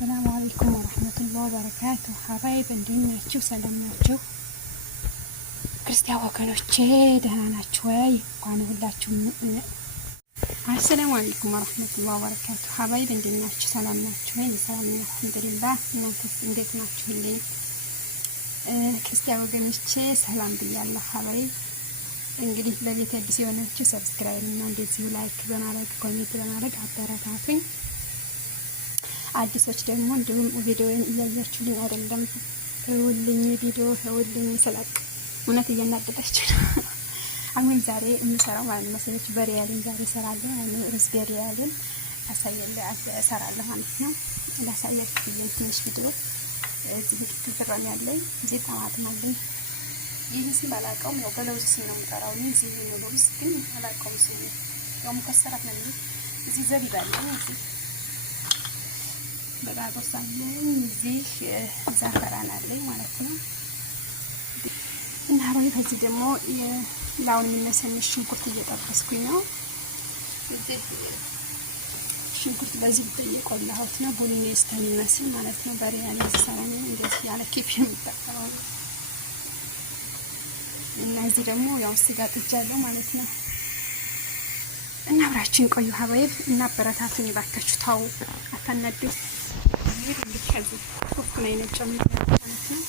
السلام عليكم ورحمة الله وبركاته حبايب እንዴት ናችሁ? ሰላም ናችሁ? ክርስቲያን ወገኖቼ ደህና ናችሁ ወይ? እንኳን ሁላችሁም አሰላሙ አለይኩም ወራህመቱላሂ ወበረካቱ حبايب እንዴት ናችሁ? ሰላም ናችሁ ወይ? ሰላም ነኝ አልሐምዱሊላህ። እናንተስ እንዴት ናችሁልኝ? ክርስቲያን ወገኖቼ ሰላም ብያለሁ حبايب። እንግዲህ ለቤት አዲስ የሆናችሁ ሰብስክራይብ እና እንደዚሁ ላይክ በማድረግ ኮሜንት በማድረግ አበረታቱኝ። አዲሶች ደግሞ እንደውም ቪዲዮውን እያያችሁልኝ አይደለም ሁሉኝ ቪዲዮ ሁሉኝ ስለቅ እውነት እያናደዳችሁ ነው። አሁን ዛሬ እንሰራው ማለት ነው መሰለኝ በሪያልን ዛሬ እሰራለሁ ማለት ነው። ሩዝ በሪያልን እሰራለሁ ማለት ነው። ላሳያችሁ ትንሽ ቪዲዮ እዚህ ትዝራኝ ያለኝ እዚህ ጠማጥም አለኝ። ይህ ስም አላውቀውም ነው በለውዝ ስም ነው የምጠራው ነው። እዚህ ነው ለውዝ ግን አላውቀውም ስም ነው ሙከሰራት ነው። እዚህ ዘቢብ አለኝ እዚህ በጋጎስ አለኝ እዚህ ዛፈራን አለኝ ማለት ነው። እና ሀባይ ከዚህ ደግሞ ላውን የሚነሰንሽ ሽንኩርት እየጠበስኩኝ ነው። እዚህ ሽንኩርት በዚህ እየቆላሁት ነው ቦሊኔዝ የሚመስል ማለት ነው። በሪያል ሰራን እንደዚህ ያለ ኬፕ የምጠቀመው እና እዚህ ደግሞ ያው ስጋ ጥጃለሁ ማለት ነው። እና አብራችሁን ቆዩ ሀባይብ እና አበረታቱኝ ባካችሁ ታው አታናዱ። ከዚህ ኮፍ ላይ ነው ጨምረው ማለት ነው።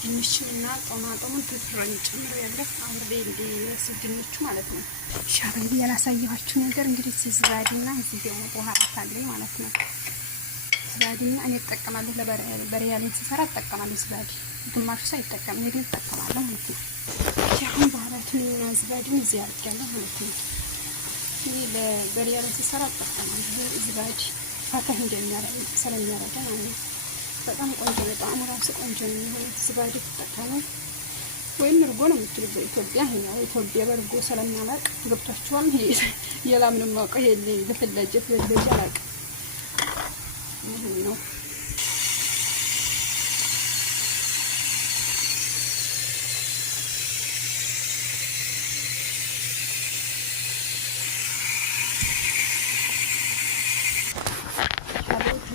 ድንችና ጦማጦሙን ትፍረን ጨምረው ያለው አውርዴ ለስድንቹ ማለት ነው። ሻባይ ያላሳየኋችሁ ነገር እንግዲህ እዚህ ዝባዲና እዚህ ደግሞ በኋራት አለኝ ማለት ነው። ዝባዲና እኔ እጠቀማለሁ ለበሪያሌን ስሰራ እጠቀማለሁ ዝባዲ። ግማሹ ሳይጠቀም እኔ ግን እጠቀማለሁ ማለት ነው። አሁን በኋራቱንና ዝባዲን እዚህ አድርጋለሁ ማለት ነው። እኔ ለበሪያሌን ስሰራ እጠቀማለሁ ዝባዲ ፈተህ እንደሚያረግ ስለሚያረጋ ማለት ነው። በጣም ቆንጆ ነው። ጣዕሙ ራሱ ቆንጆ ነው የሚሆነው። ዝባዲ ተጠቀሙ ወይም እርጎ ነው የምትሉ በኢትዮጵያ ያው ኢትዮጵያ በርጎ ስለሚያላቅ ገብታችኋል። የላም ነው የማውቀው ይሄ ለፈለጀት ወለጀ አላቅ ይሄ ነው።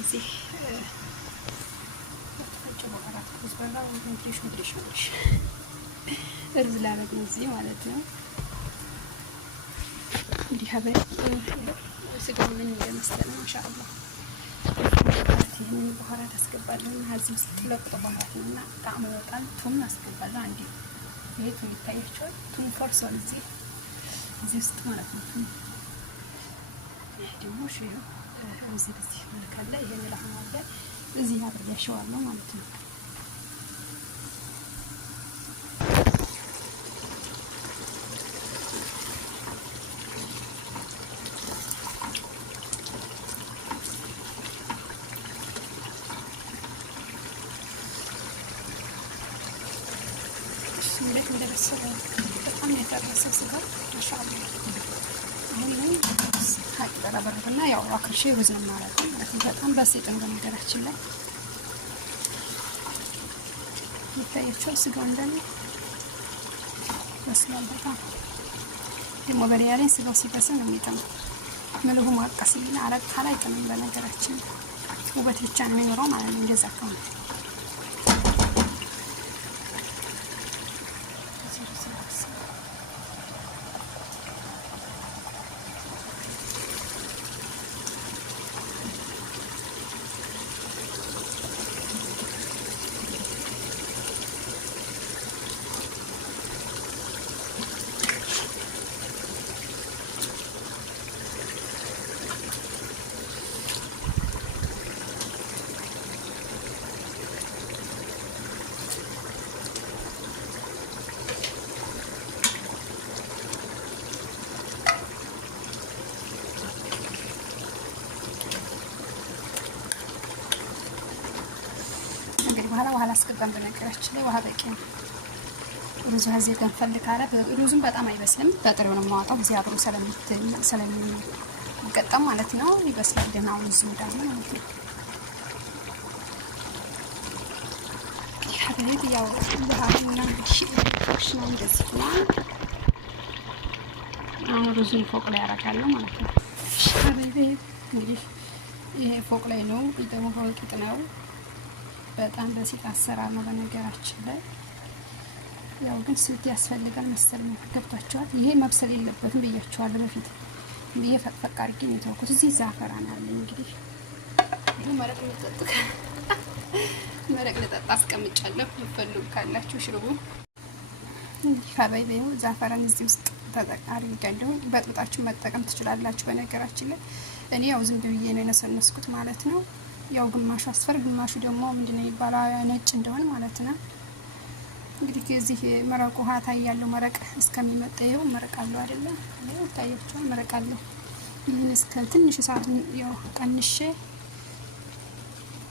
እዚህ እርዝ ላረግ እዚህ ማለት ነው። እንዲህ ሀበይ ስጋው ምን እንደመሰለ ማሻአላህ። ይሄን በኋላ ታስገባለሁ እና እዚህ ውስጥ ለቅጦ በኋላ እና ጣዕሙ ይወጣል። ቱም አስገባለሁ አንዴ ይሄ ቱም ይታያችኋል። ቱም ፈርሷል እዚህ ውስጥ ማለት ነው። ቱም ይሄ ደግሞ ሹዩ እዚህ በዚህ መልክ አለ። ይሄን ለሐማ አለ እዚህ አድርጌያቸዋለሁ ማለት ነው። እንዴት እንደበሰለ በጣም ያፈረሰው ስጋ ማሻአላህ። አሁን ላይ ሀቂቃ በረደና ያው አክርሼ ሩዝ ነው ማለት ነው። በጣም በሲጥ እንደነገራችን ላይ ይታያችኋል። ስጋው እንደኔ በስሏል። በጣም ደግሞ በሪያሌን ስጋው ሲበስል ነው የሚጠማው። ምልሁ ማቀስልና አረቅ ካላይ ጥም በነገራችን ውበት ብቻ ነው የሚኖረው ማለት ነው። እንደዛ ከሆነ ውሃ አላስገባም። በነገራችን ላይ ውሃ በቂ ነው። ሩዙ እዚህ ገንፈል ካለ ሩዙም በጣም አይበስልም። በጥሬው ነው የማወጣው እዚህ አብሮ ስለሚገጠም ማለት ነው። ይበስላል ደህና ሩዙ ደግሞ ማለት ነው። ይሄ ያው ውሃና ሽና እንደዚህ ነው። አሁን ሩዙን ፎቅ ላይ አደርጋለሁ ማለት ነው። ሻበይ እንግዲህ ይሄ ፎቅ ላይ ነው፣ ደግሞ ፎቅ ነው። በጣም በሲጥ አሰራር ነው በነገራችን ላይ። ያው ግን ስልት ያስፈልጋል መሰለኝ። ገብቷቸዋል። ይሄ መብሰል የለበትም ብያቸዋለሁ በፊት። ይሄ ፈቅፈቅ አድርጌ ነው የተውኩት። እዚህ ዛፈራን አለኝ እንግዲህ መረቅ ልጠጥ መረቅ ልጠጥ አስቀምጫለሁ። ይፈልጉ ካላችሁ ሽርቡ። እንግዲህ ሀባይቤው ዛፈራን እዚህ ውስጥ አድርጋለሁ። በጥብጣችሁ መጠቀም ትችላላችሁ። በነገራችን ላይ እኔ ያው ዝም ብዬ ነው የነሰነስኩት ማለት ነው። ያው ግማሹ አስፈር ግማሹ ደግሞ ምንድነው ይባላል ነጭ እንደሆነ ማለት ነው። እንግዲህ እዚህ መረቁ ውሃ ታያለው። መረቅ እስከሚመጣ ይኸው መረቅ አለው አይደለም? ይኸው ታያችኋል። መረቅ አለው። ይህን እስከ ትንሽ ሰዓቱን ያው ቀንሼ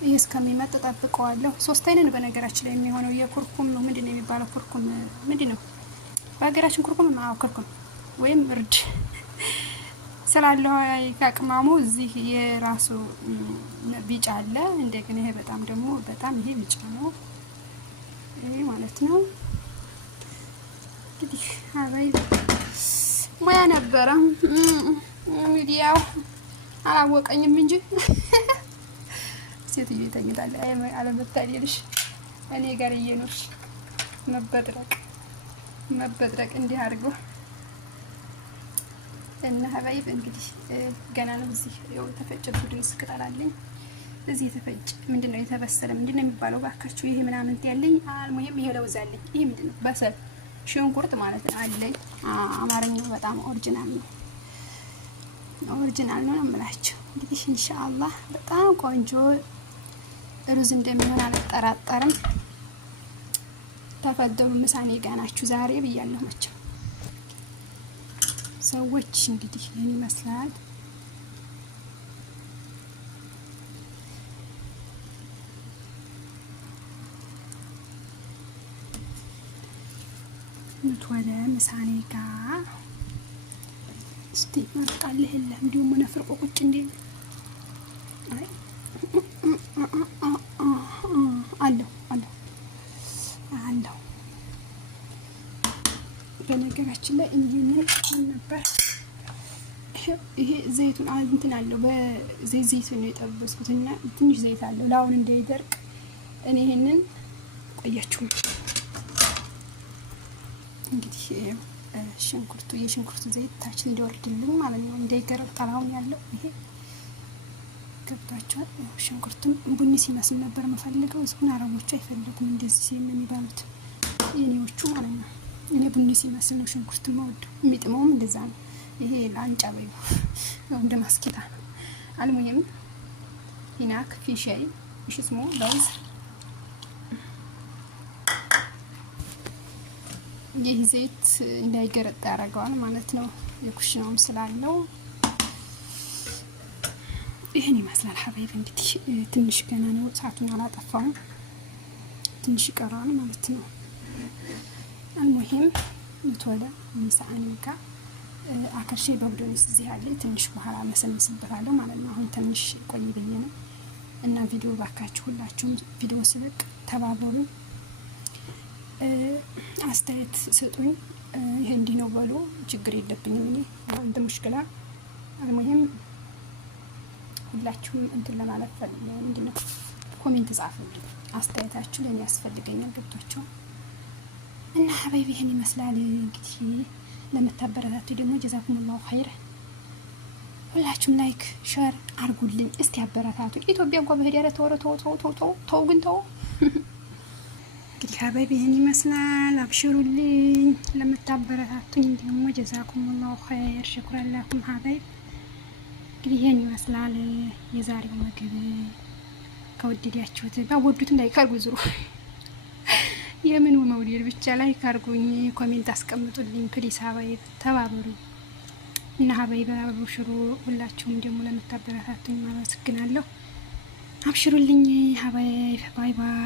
ይህ እስከሚመጣ ጠብቀዋለሁ። 3 አይነት በነገራችን ላይ የሚሆነው የኩርኩም ነው። ምንድነው የሚባለው? ኩርኩም ምንድነው በሀገራችን? ኩርኩም ነው። ኩርኩም ወይም እርድ ስላለው ከቅማሙ እዚህ የራሱ ቢጫ አለ። እንደገና ይሄ በጣም ደግሞ በጣም ይሄ ቢጫ ነው። ይሄ ማለት ነው እንግዲህ አባይ ሙያ ነበረ። እንግዲህ ያው አላወቀኝም እንጂ ሴትዮ ተኝታለች። አይ አለመታደልሽ እኔ ጋር እየኖርሽ መበጥረቅ እንዲህ አድርጎ እና ሀባይብ እንግዲህ ገና ነው። እዚህ ያው ተፈጨ ቡድንስ ቅጠላለኝ። እዚህ የተፈጨ ምንድነው የተበሰለ ምንድነው የሚባለው ባካችሁ? ይሄ ምናምን ያለኝ አልሙሂም ይሄ ለውዝ አለኝ። ይሄ ምንድነው በሰል ሽንኩርት ማለት ነው አለኝ። አማርኛው በጣም ኦሪጂናል ነው የምላችሁ። እንግዲህ ኢንሻአላህ በጣም ቆንጆ ሩዝ እንደሚሆን አልጠራጠርም። ተፈደሉ ምሳኔ ጋር ናችሁ ዛሬ ብያለሁ መቼም ሰዎች እንግዲህ ይህን ይመስላል። ምትወለ ምሳኔ ጋር እስቲ መርቃለህ የለም እንዲሁ መነፍርቆ ቁጭ እንዴ አለው። በነገራችን ላይ ይሄንን ነበር ይሄ ዘይቱን እንትን አለው በዘይት ነው የጠበስኩትና ትንሽ ዘይት አለው ላውን እንዳይደርቅ። እኔ ይሄንን ቆያችሁ እንግዲህ የሽንኩርቱ ዘይት ታች እንዲወርድልኝ ማለት ነው፣ እንዳይገረጥ ላውን ያለው ይሄ ገብቷቸዋል። ሽንኩርቱም ቡኒ ሲመስል ነበር የምፈልገው። እሱን አረቦቹ አይፈልጉም እንደዚህ ሲል ነው የሚባሉት የኔዎቹ ማለት ነው። እኔ ቡኒ ሲመስል ነው ሽንኩርት የምወደው። የሚጥመውም እንደዛ ነው። ይሄ ላንጫ በዩ እንደ ማስኬታ ነው። አልሙሂም ሂናክ ፊ ሸይ እሺ ስሙ ለውዝ ይህ ዘይት እንዳይገረጣ ያደርገዋል ማለት ነው። የኩሽናውም ስላለው ይሄን ይመስላል ሀባይብ። እንግዲህ ትንሽ ገና ነው፣ ሰዓቱን አላጠፋውም፣ ትንሽ ይቀራል ማለት ነው። አልሙሂም ምትወለ ሚሳአኒ ጋር አከርሼ በብዶንስ እዚህ አለ። ትንሽ በኋላ መሰመስበታለሁ ማለት ነው። አሁን ትንሽ ቆይ ብዬ ነው እና ቪዲዮ ባካችሁ ሁላችሁም ቪዲዮ ስለቅ ተባበሩ፣ አስተያየት ስጡኝ። ይሄ እንዲህ ነው በሉ፣ ችግር የለብኝም እኔ አንተ ሙሽክላ። አልሙሂም ሁላችሁም እንትን ለማለት ምንድነው ኮሜንት ጻፉልኝ፣ አስተያየታችሁ ለኔ ያስፈልገኛል። ገብቷችሁ እና ሀባይቢ ይሄን ይመስላል እንግዲህ። ለምታበረታቱ ደግሞ ጀዛኩሙላሁ ኸይር። ሁላችሁም ላይክ ሼር አርጉልኝ እስቲ አበረታቱ። ኢትዮጵያ እንኳን በህዲያ ተው ግን ተው። እንግዲህ ሀባይቢ ይሄን ይመስላል። አብሽሩልኝ ለምታበረታቱኝ ደግሞ ጀዛኩሙላሁ ኸይር። ሽኩራን ለኩም ሀባይብ። እንግዲህ ይሄን ይመስላል የዛሬው ምግብ። ከወደዳችሁት ባወዱትም ላይክ አርጉ። ዙሩ የምን መውደድ ብቻ ላይክ አርጉኝ፣ ኮሜንት አስቀምጡልኝ ፕሊስ ሀባይብ ተባበሩ እና ሀባይብ አብሽሩ። ሁላችሁም ደግሞ ለምታበረታቱኝ አመሰግናለሁ። አብሽሩልኝ ሀባይብ። ባይ ባይ።